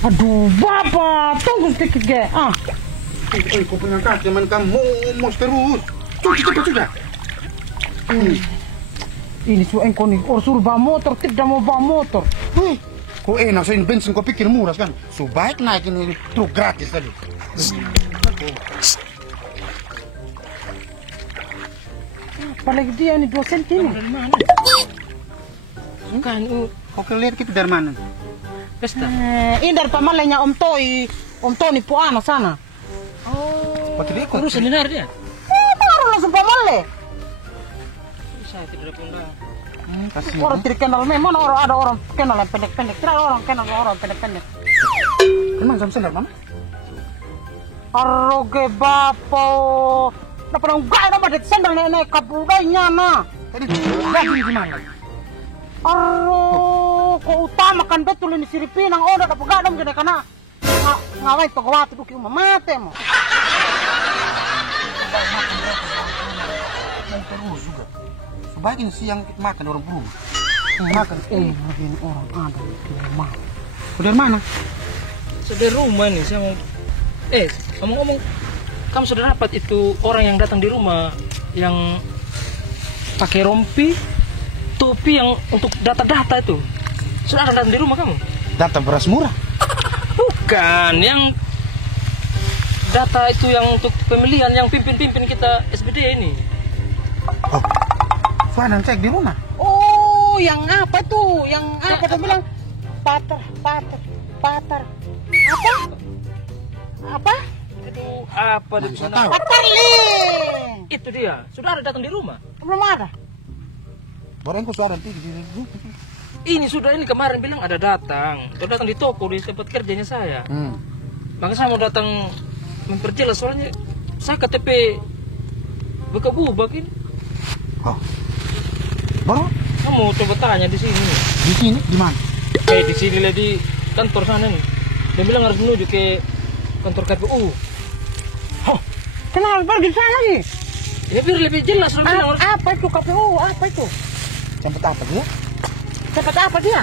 Aduh, Bapak, tunggu sedikit, Ge. Kau punya kaki, man kamu mos terus. Cuci cepat sudah. Ini engkau nih, orang suruh bawa motor, tidak mau bawa motor. Kau enak, saya bensin kau pikir murah kan? Sebaik naik ini truk gratis tadi. Apalagi dia ini 2 senti nih. Dari mana? Kan, Kau lihat kita dari mana? pesta. Ini dari pamalenya Om Tony Puano sana. Kau tidak ikut? Urusan dinar dia. Baru langsung pamale. Saya tidak pernah. Kasih. Orang tidak kenal, memang ada orang kenal yang pendek-pendek. Tidak ada orang kenal orang pendek-pendek. Kemana sama sendal, Mama? Aroge Bapo. Dapat orang gaya dapat sendal nenek kapudainya na. Tadi lagi gimana? Kau utamakan betul ini siripinang. Oh, dapat gadam gede karena ngawain toko waktu tuh kiu mate mo. Terus juga. Sebaik ini siang kita makan orang berumah. Makan. Begini orang ada di rumah. Kau dari mana? Sudah rumah nih, saya mau. Ngomong-ngomong, kamu sudah dapat itu orang yang datang di rumah yang pakai rompi, topi yang untuk data-data itu. Sudah ada datang di rumah kamu? Data beras murah. Bukan, yang data itu yang untuk pemilihan yang pimpin-pimpin kita SBD ini. Oh, Fuanan cek di rumah. Oh, yang apa tuh? Yang apa tuh bilang? Pater. Apa? Itu apa di Bisa sana? tahu. Paterling. Itu dia, sudah ada datang di rumah. Belum ada. Barang kau suara nanti di Ini sudah ini kemarin bilang ada datang. Sudah datang di toko di tempat kerjanya saya. Maka saya mau datang memperjelas soalnya saya KTP buka bubak ini. Oh. Baru Kamu coba tanya di sini. di sini di mana? Di sini lah di kantor sana nih. Dia bilang harus menuju ke kantor KPU. Kenapa pergi sana lagi? Ya biar lebih jelas loh. Bilang harus. Apa itu KPU? Apa itu? Tempat apa dia? Tempat apa dia?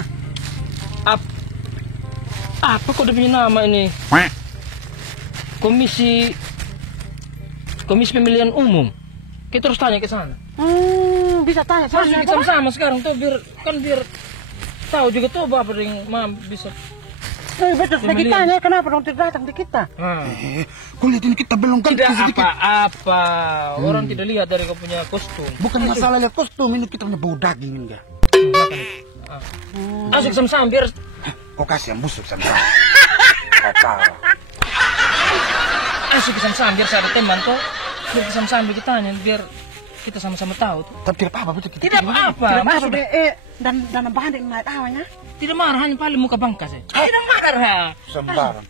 Apa kok dia punya nama ini? Komisi Pemilihan Umum. Kita harus tanya ke sana. Bisa tanya Harus sana. kita sama sekarang tuh biar tahu juga tuh apa yang bisa. Betul, kita tanya kenapa dong tidak datang di kita? Kau lihat ini kita belum ganti Tidak sedikit. apa-apa. Orang tidak lihat dari kau punya kostum. Bukan masalah lihat kostum, ini kita punya bau daging enggak. Asik sama-sama biar Kau kasih yang busuk sama. Kata. asik sama-sama biar saya ada teman tuh. Biar sama-sama kita tanya biar kita sama-sama tahu. Tapi tidak apa-apa betul kita. Tidak apa-apa. Tidak masuk Sudah. dan banding naik awalnya. Tidak marah, hanya paling muka bangkas ya. Tidak marah. Sembarang.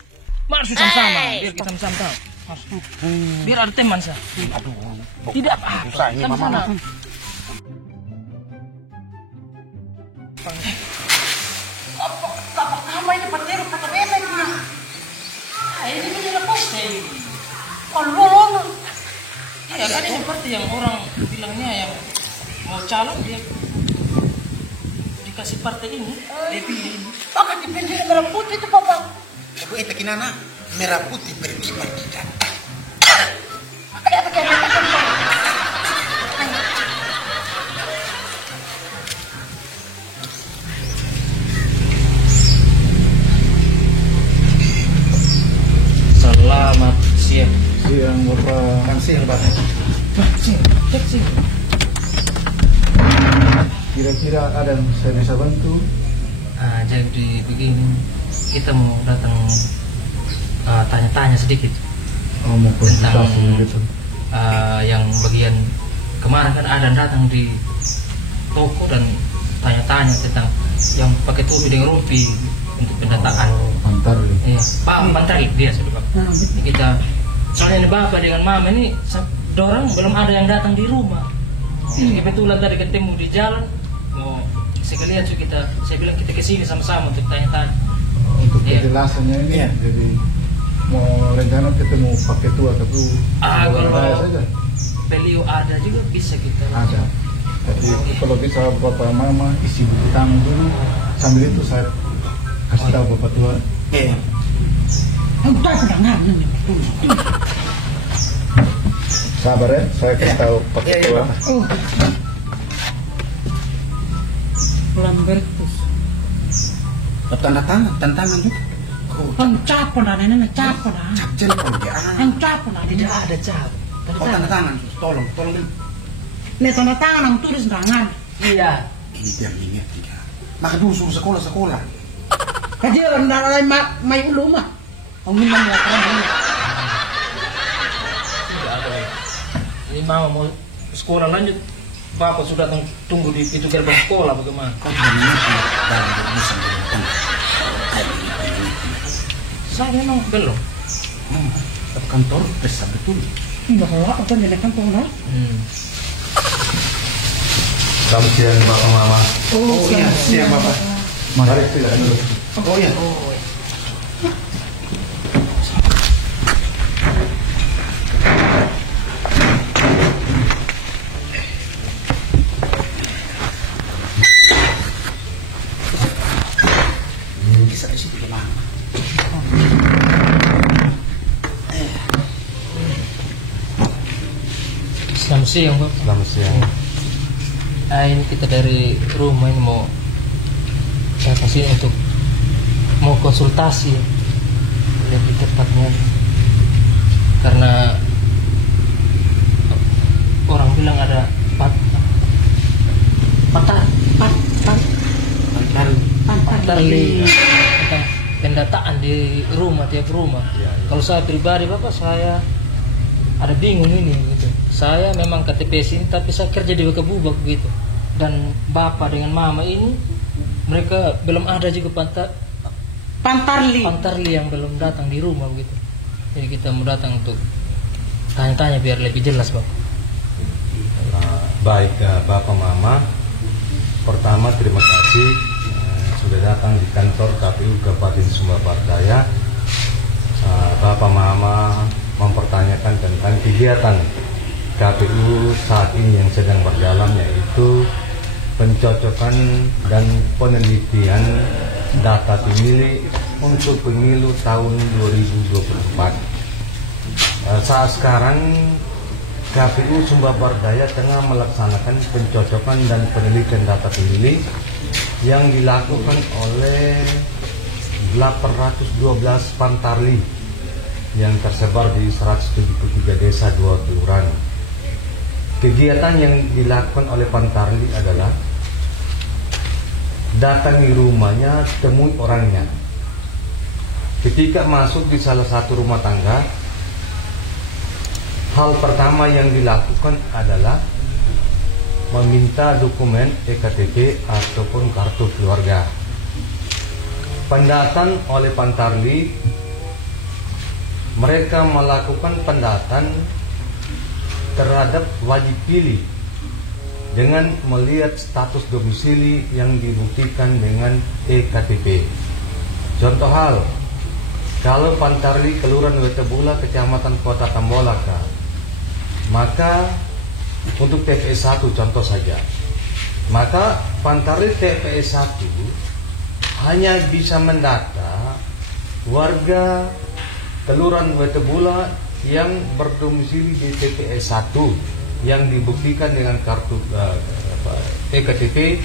Masuk sama-sama biar kita sama-sama tahu. Masuk. Biar ada teman saya. Aduh. Tidak apa-apa. Susah ini Kan mama. sana. Apa ini petiru kata bebek ya? Ini menjadi poste ini. Allah. Iya kan ini seperti yang orang bilangnya yang mau calon dia dikasih partai ini, dia pilih ini. Maka dipilih merah putih itu Bapak. Aku itu kinana merah putih berkibar kita. Makanya pakai mata kan. Selamat siang. Siang Bapak. Siang Bapak. Cek sih. Kira-kira ada yang saya bisa bantu? Jadi begini, kita mau datang tanya-tanya sedikit Oh, mau tentang konsultasi gitu. yang bagian kemarin kan ada datang di toko dan tanya-tanya tentang yang pakai topi dengan rompi untuk pendataan. Antar ya. Iya, Pak Pantarik dia sudah Pak. Ini kita soalnya ini Bapak dengan Mama ini dorong belum ada yang datang di rumah. Ini kebetulan tadi ketemu di jalan mau sekalian saya bilang kita kesini sama-sama untuk tanya-tanya. Untuk Iya. penjelasannya ini, Iya. jadi mau rencana ketemu pakai tua atau Kalau saja beliau ada juga bisa kita ada. Tapi kalau bisa bapak mama isi buku tamu dulu, sambil itu saya kasih tahu bapak tua Iya. Entah pendengar nih. Sabar ya, saya kasih tahu Pak Ketua. Oh. Lambertus. Tanda tangan juga. Oh, Ang capo na nenek capo na. cap jempol ya. Ang capo na Tidak ada cap. Oh, tanda tangan. Tolong. Nih tanda tangan ang tulis tangan. Iya. Ini biar ingat ya. Maka dulu suruh sekolah. Kasi ang naray may uluma. Ang minang mo karang. Tidak ada lagi. Ini mama mau sekolah lanjut. Bapak sudah tunggu di pintu gerbang sekolah bagaimana? Kau tidak ingat ya dalam berurusan dengan tengah. Kayak begini. Saya memang belum. Tapi kantor besar betul. Hindi ko ako kan nilakan po na. Selamat siang Bapak Mama. Oh iya, siap Bapak. Mari silakan dulu. Oh iya. Bisa di situ lama. Selamat siang, Bapak. Selamat siang. Ini kita dari rumah ini mau saya kasih untuk mau konsultasi lebih tepatnya karena orang bilang ada pantarli tentang pendataan di rumah tiap rumah. Ya. Kalau saya pribadi Bapak saya ada bingung ini gitu. Saya memang KTP sini tapi saya kerja di Wakabubak gitu. Dan Bapak dengan Mama ini mereka belum ada juga pantarli yang belum datang di rumah gitu. Jadi kita mau datang untuk tanya-tanya biar lebih jelas Bapak. Baik Bapak Mama, pertama terima kasih sudah datang di kantor KPU Kabupaten Sumba Barat Daya. Bapak Mama mempertanyakan tentang kegiatan KPU saat ini yang sedang berjalan, yaitu pencocokan dan penelitian data pemilih untuk pemilu tahun 2024. Saat sekarang KPU Sumba Barat Daya tengah melaksanakan pencocokan dan penelitian data pemilih yang dilakukan oleh 812 pantarli yang tersebar di 173 desa 2 kelurahan. Kegiatan yang dilakukan oleh pantarli adalah datangi rumahnya, temui orangnya. Ketika masuk di salah satu rumah tangga, hal pertama yang dilakukan adalah meminta dokumen EKTP ataupun kartu keluarga. Pendataan oleh pantarli, mereka melakukan pendataan terhadap wajib pilih dengan melihat status domisili yang dibuktikan dengan EKTP. Contoh hal, kalau pantarli Kelurahan Wetebula, Kecamatan Kota Tambolaka, maka untuk TPS 1 contoh saja, maka pantarli TPS 1 hanya bisa mendata warga Kelurahan Wetebula yang berdomisili di TPS 1 yang dibuktikan dengan kartu EKTP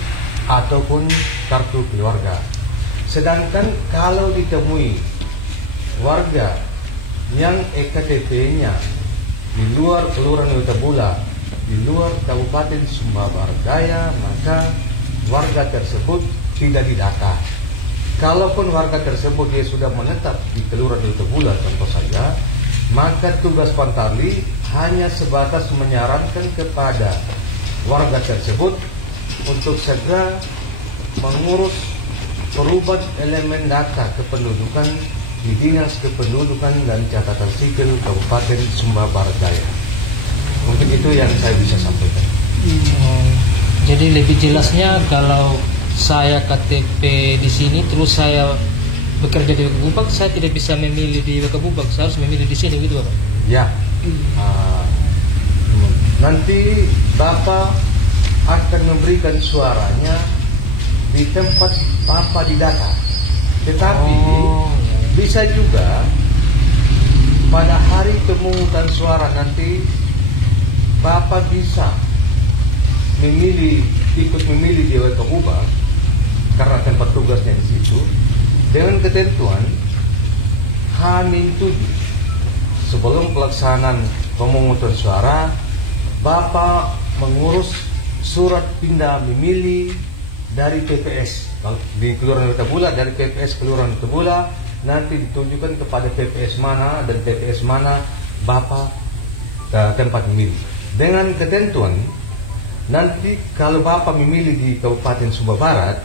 ataupun kartu keluarga. Sedangkan kalau ditemui warga yang EKTP-nya di luar Kelurahan Wetebula, di luar Kabupaten Sumba Barat Daya, maka warga tersebut tidak didata. Kalaupun warga tersebut dia sudah menetap di Kelurahan Wetebula contoh saja, maka tugas pantarli hanya sebatas menyarankan kepada warga tersebut untuk segera mengurus perubahan elemen data kependudukan di Dinas Kependudukan dan Catatan Sipil Kabupaten Sumba Barat Daya. Mungkin itu yang saya bisa sampaikan. Jadi lebih jelasnya kalau saya KTP di sini terus saya bekerja di Wakabubak, saya tidak bisa memilih di Wakabubak, saya harus memilih di sini gitu Bapak. Ya. Nanti Bapak akan memberikan suaranya di tempat Bapak didata. Tetapi bisa juga pada hari pemungutan suara nanti Bapak bisa ikut memilih di Wekabuba karena tempat tugasnya di situ dengan ketentuan H-7 sebelum pelaksanaan pemungutan suara Bapak mengurus surat pindah memilih dari TPS di Kelurahan Wetabula, dari TPS Kelurahan Wetabula nanti ditunjukkan kepada TPS mana dan TPS mana Bapak tempat memilih. Dengan ketentuan nanti kalau Bapak memilih di Kabupaten Sumba Barat,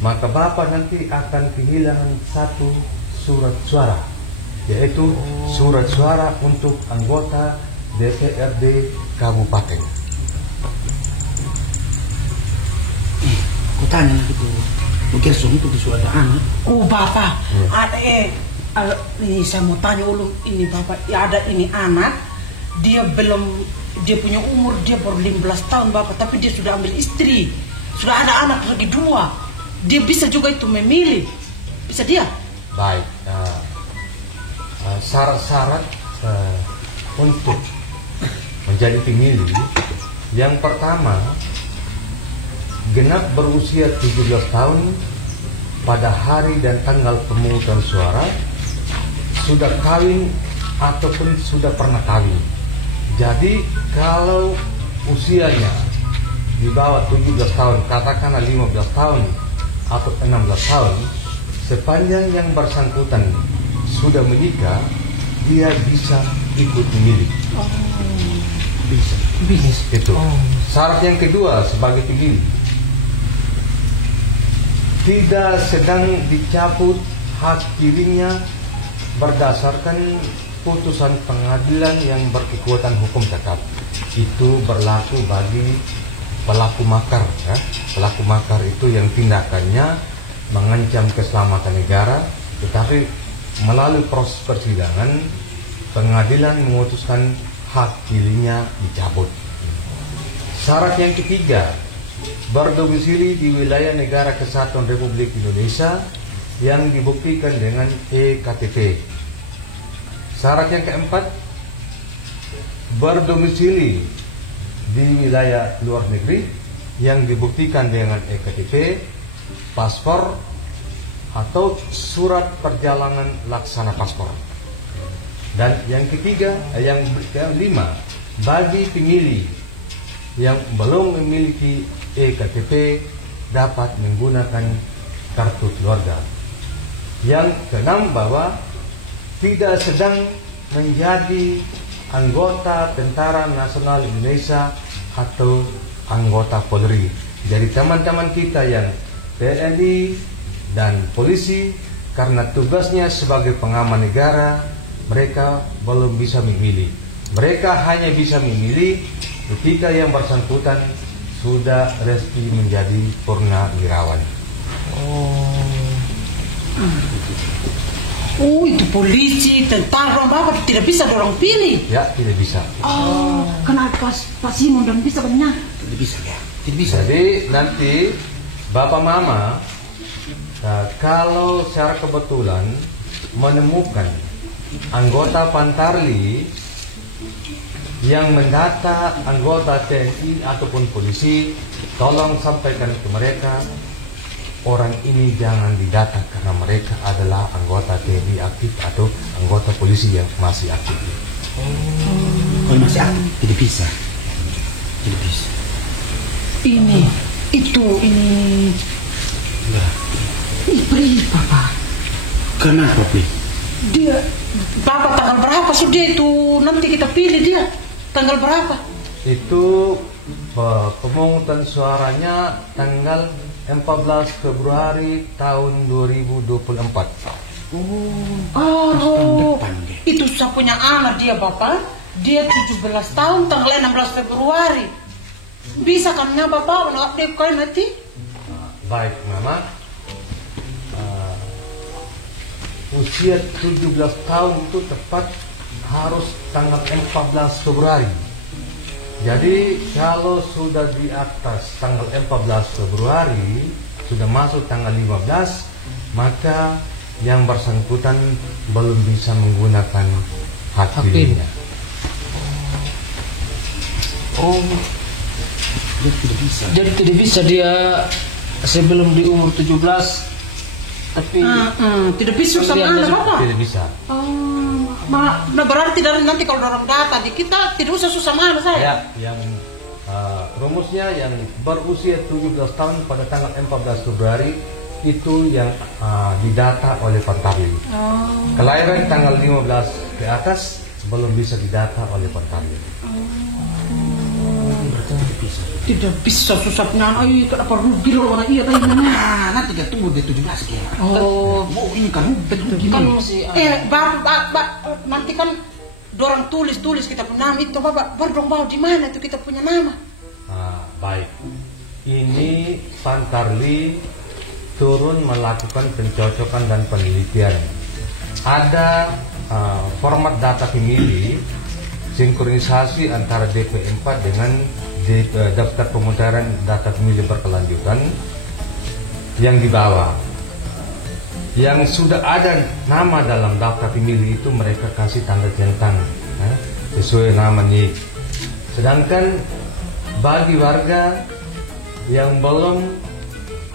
maka Bapak nanti akan kehilangan satu surat suara, yaitu surat suara untuk anggota DPRD Kabupaten. Aku tanya lagi tuh, mungkin itu di suara anak. Oh Bapak, ini saya mau tanya ulun ini Bapak, ya ada ini anak, dia punya umur dia baru 15 tahun Bapak, tapi dia sudah ambil istri, sudah ada anak lagi 2, dia bisa juga itu memilih, bisa dia? Baik, syarat-syarat untuk menjadi pemilih, yang pertama genap berusia 17 tahun pada hari dan tanggal pemungutan suara, sudah kawin ataupun sudah pernah kawin. Jadi kalau usianya di bawah 17 tahun, katakanlah 15 tahun atau 16 tahun, sepanjang yang bersangkutan sudah menikah, dia bisa ikut memilih. Bisa. Itu. Syarat yang kedua sebagai pemilih, tidak sedang dicabut hak pilihnya berdasarkan putusan pengadilan yang berkekuatan hukum tetap. Itu berlaku bagi pelaku makar, ya. Pelaku makar itu yang tindakannya mengancam keselamatan negara, tetapi melalui proses persidangan pengadilan memutuskan hak pilihnya dicabut. Syarat yang ketiga, berdomisili di wilayah Negara Kesatuan Republik Indonesia yang dibuktikan dengan eKTP. Syarat yang keempat, berdomisili di wilayah luar negeri yang dibuktikan dengan eKTP, paspor, atau surat perjalanan laksana paspor. Dan yang ketiga, yang kelima, bagi pemilih yang belum memiliki eKTP dapat menggunakan kartu keluarga. Yang keenam, bahwa tidak sedang menjadi anggota Tentara Nasional Indonesia atau anggota Polri. Jadi teman-teman kita yang TNI dan polisi, karena tugasnya sebagai pengaman negara, mereka belum bisa memilih. Mereka hanya bisa memilih ketika yang bersangkutan sudah resmi menjadi purnawirawan. Oh, itu polisi, tentara, Bapak tidak bisa dorong pilih. Ya, tidak bisa. Oh, kenapa Pak Simon dan bisa benar? Tidak bisa ya, tidak bisa. Jadi nanti Bapak Mama, kalau secara kebetulan menemukan anggota Pantarli yang mendata anggota TNI ataupun polisi, tolong sampaikan ke mereka, orang ini jangan didata karena mereka adalah anggota TNI aktif atau anggota polisi yang masih aktif. Kalau masih aktif, tidak bisa. Tidak bisa. Ini Pri, Bapak. Kenapa, Pri? Dia, Bapak tanggal berapa sudah itu nanti kita pilih dia? Tanggal berapa? Itu pemungutan suaranya tanggal 14 Februari tahun 2024. Itu saya punya anak dia Bapak. Dia 17 tahun tanggal 16 Februari. Bisa kan Bapak mengupdate kau nanti? Baik, Mama. Usia 17 tahun itu tepat harus tanggal 14 Februari. Jadi kalau sudah di atas tanggal 14 Februari, sudah masuk tanggal 15, maka yang bersangkutan belum bisa menggunakan hak Hak pilihnya. Oh, dia tidak bisa. Jadi tidak bisa dia sebelum di umur 17, tapi Tidak bisa sama Anda, Bapak. Tidak bisa. Nah berarti dari nanti kalau orang data di kita tidak usah susah mana saya. Ya, yang rumusnya yang berusia 17 tahun pada tanggal 14 Februari itu yang didata oleh Pantarli. Kelahiran tanggal 15 ke atas belum bisa didata oleh Pantarli. Tidak bisa susah punya ayo kenapa rugi loh orang iya tadi mana. Ah, nanti dia tunggu di 17 ya. Oh, Ini kan betul kan gini. masih nanti kan dorang tulis kita punya nama itu Bapak. Baru dong bawa di mana itu kita punya nama. Baik. Ini Pantarli turun melakukan pencocokan dan penelitian. Ada format data pemilih sinkronisasi antara DP4 dengan daftar pemutaran data pemilih berkelanjutan yang dibawa. Yang sudah ada nama dalam daftar pemilih itu mereka kasih tanda centang sesuai nama NIK. Sedangkan bagi warga yang belum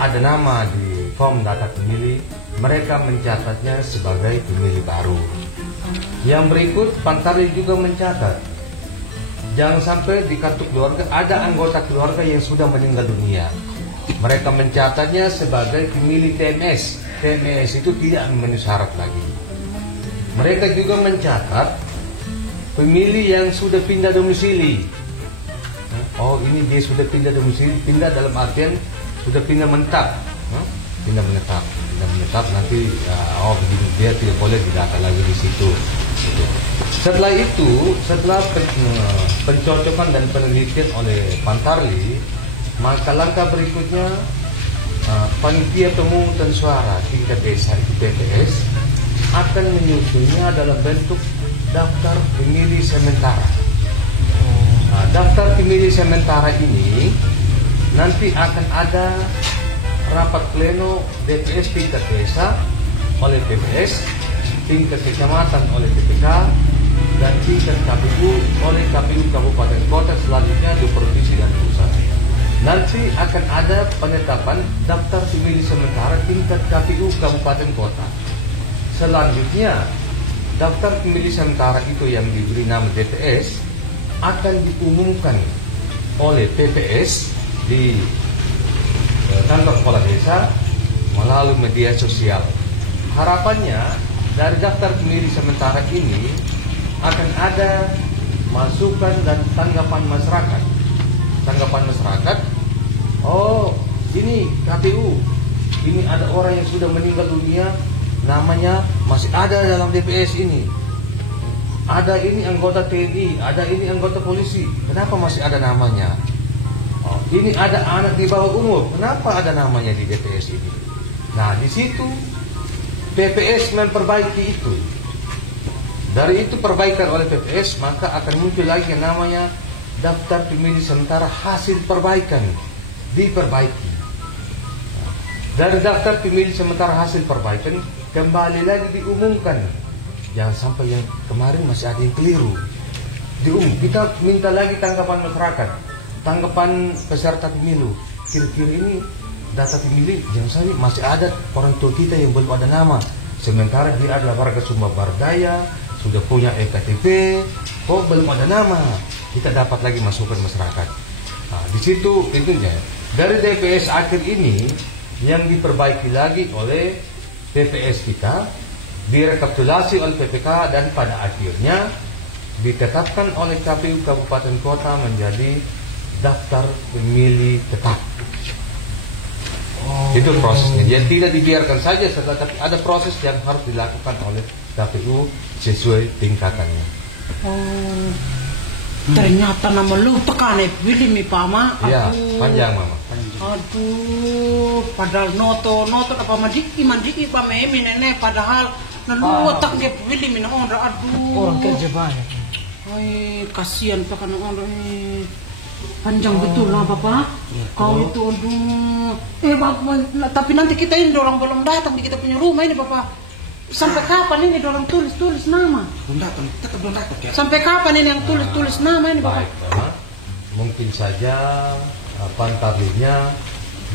ada nama di form data pemilih, mereka mencatatnya sebagai pemilih baru. Yang berikut Pantarli juga mencatat, jangan sampai di kartu keluarga ada anggota keluarga yang sudah meninggal dunia. Mereka mencatatnya sebagai pemilih TMS. TMS itu tidak memenuhi syarat lagi. Mereka juga mencatat pemilih yang sudah pindah domisili. Oh, ini dia sudah pindah domisili, pindah dalam artian sudah pindah menetap. Pindah menetap nanti dia tidak boleh didata lagi di situ. Setelah itu, setelah pencocokan dan penelitian oleh Pantarli, maka langkah berikutnya panitia pemungutan suara tingkat desa itu PPS akan menyusunnya dalam bentuk daftar pemilih sementara. Daftar pemilih sementara ini nanti akan ada rapat pleno DPS tingkat desa oleh PPS, tingkat kecamatan oleh PPK, dan tingkat KPU oleh KPU Kabupaten Kota, selanjutnya di provinsi dan pusat. Nanti akan ada penetapan daftar pemilih sementara tingkat KPU Kabupaten Kota. Selanjutnya daftar pemilih sementara itu yang diberi nama DPS akan diumumkan oleh PPS di kantor kepala desa melalui media sosial. Harapannya dari daftar pemilih sementara ini akan ada masukan dan tanggapan masyarakat. Oh, ini KPU, ini ada orang yang sudah meninggal dunia, namanya masih ada dalam DPS ini. Ada ini anggota TNI, ada ini anggota polisi, kenapa masih ada namanya? Oh, ini ada anak di bawah umur, kenapa ada namanya di DPS ini? Nah, di situ PPS memperbaiki itu. Dari itu perbaikan oleh PPS, maka akan muncul lagi yang namanya daftar pemilih sementara hasil perbaikan, diperbaiki. Dari daftar pemilih sementara hasil perbaikan kembali lagi diumumkan. Jangan sampai yang kemarin masih ada yang keliru. Kita minta lagi tanggapan masyarakat, tanggapan peserta pemilu. Kira-kira ini data pemilih jangan sampai masih ada orang tua kita yang belum ada nama, sementara dia adalah warga Sumba Bardaya, sudah punya EKTP, kok belum ada nama. Kita dapat lagi masukan masyarakat. Nah, di situ intinya dari DPS akhir ini yang diperbaiki lagi oleh PPS kita, direkapitulasi oleh PPK, dan pada akhirnya ditetapkan oleh KPU Kabupaten Kota menjadi daftar pemilih tetap. Itu prosesnya. Dia tidak dibiarkan saja, tetapi ada proses yang harus dilakukan oleh KPU sesuai tingkatannya. Ternyata nama lu tekan pilih mi Pama. Iya, panjang Mama. Aduh, padahal noto apa mandiki Pama emi nenek padahal lalu tak dia pilih mi nang orang. Aduh. Orang kerja banyak. Hai, kasihan pak nang orang ini. Panjang betul lah Bapak. Kau itu aduh. Bapak, tapi nanti kita ini orang belum datang di kita punya rumah ini Bapak. Sampai kapan ini orang tulis nama? Belum datang, tetap belum dapat ya. Sampai kapan ini yang tulis nama ini Bapak? Baik, Mama. Mungkin saja pantarlinya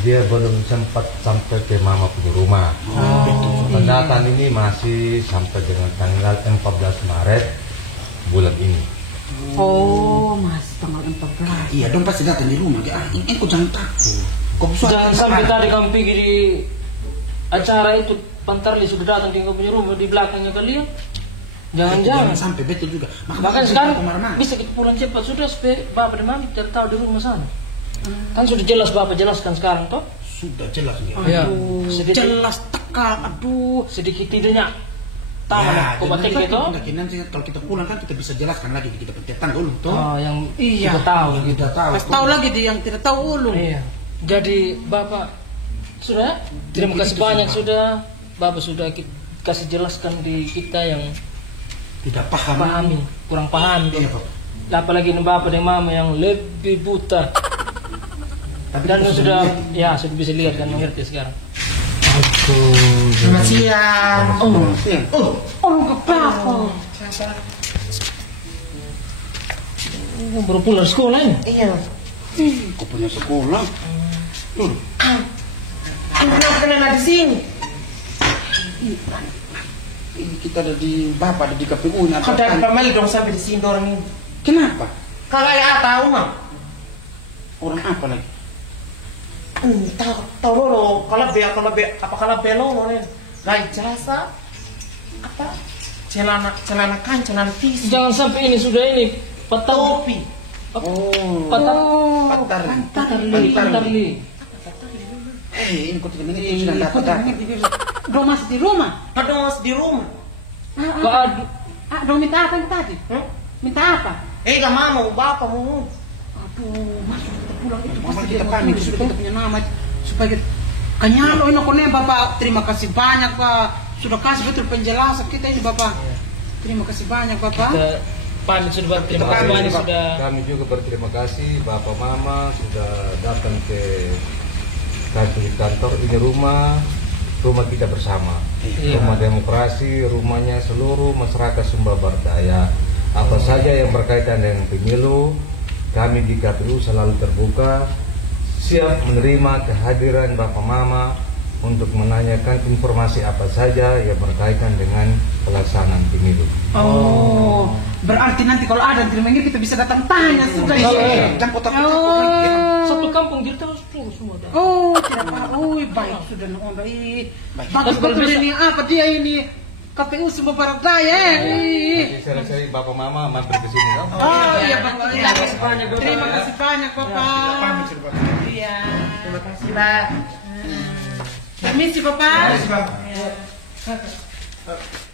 dia belum sempat sampai ke Mama punya rumah. Pendataan ini masih sampai dengan tanggal 14 Maret bulan ini. Oh, Mas, tanggal 14. Iya, dong pasti datang di rumah. Ini kok jangan takut. Kok bisa? Jangan sampai tadi kamu pergi di acara itu Pantarli sudah datang di kamu punya rumah di belakangnya kalian. Jangan-jangan. Sampai betul juga. Bahkan sekarang bisa kita pulang cepat sudah supaya Bapak dan Mami tidak tahu di rumah sana. Kan sudah jelas Bapak jelaskan sekarang toh? Sudah jelas ya. Ya. Aduh, Sedikit- jelas teka. Aduh. Sedikit tidaknya. Tahu kok batik itu? Nanti kalau kita pulang kan kita bisa jelaskan lagi kita pencetan dulu toh. Oh, yang Iya. kita tahu gitu. Kita tahu. Pas tahu lagi dia yang tidak tahu ulun. Iya. Jadi Bapak sudah terima kasih banyak sudah Bapak sudah kasih jelaskan di kita yang Tidak paham. pahami, kurang paham. Iya, Pak. Apalagi ini Bapak dan Mama yang lebih buta. Tapi Dan kita sudah lihat. sudah bisa lihat dan mengerti sekarang. Selamat siang. Oh, siang. Oh, Oh, keberapa? Oh, baru pulang sekolah ini. Iya. kau punya sekolah. Tuh. Kenapa di sini? Ini kita ada di Bapak ada di KPU. Kau dari pamali dong sampai di sini orang ini. Kenapa? Kalau ya tahu mah. Orang apa lagi? Tahu lo kalau belo nih. Gak jelas apa? Celana kan celana tis. Jangan sampai ini sudah ini patah Topi. Oh. Pantarli. Ini kau tidak mengerti sudah dapat. Dong masih di rumah? Kadang masih di rumah. Dong minta apa yang tadi? Minta apa? Gak mau bapak mau. Aduh, Mas kita pulang itu Mama, pasti kita dia panik, tulis, sudah kita punya nama supaya kita kanyalo ini kone Bapak. Terima kasih banyak Pak. Sudah kasih betul penjelasan kita ini Bapak. Terima kasih banyak Bapak. Kita pamit sudah terima kasih banyak sudah. Kami juga berterima kasih Bapak Mama sudah datang ke kantor ini rumah kita bersama. Iya. Rumah demokrasi, rumahnya seluruh masyarakat Sumba Barat Daya. Apa saja yang berkaitan dengan pemilu, kami di KPU selalu terbuka, siap menerima kehadiran Bapak Mama untuk menanyakan informasi apa saja yang berkaitan dengan pelaksanaan pemilu. Oh, berarti nanti kalau ada yang terima kita bisa datang tanya sudah. Jangan kota Satu kampung jadi tahu semua. Oh, tidak apa. Oh, baik sudah nonton. Bagus Kalau betul bisa- ini apa dia ini? KPU Sumba Barat Daya. Nanti saya Bapak Mama mampir ke sini. Oh iya Bapak. Terima kasih banyak Bapak. Terima kasih banyak Bapak. Iya. Terima kasih Pak. Permisi Bapak. Terima kasih Pak.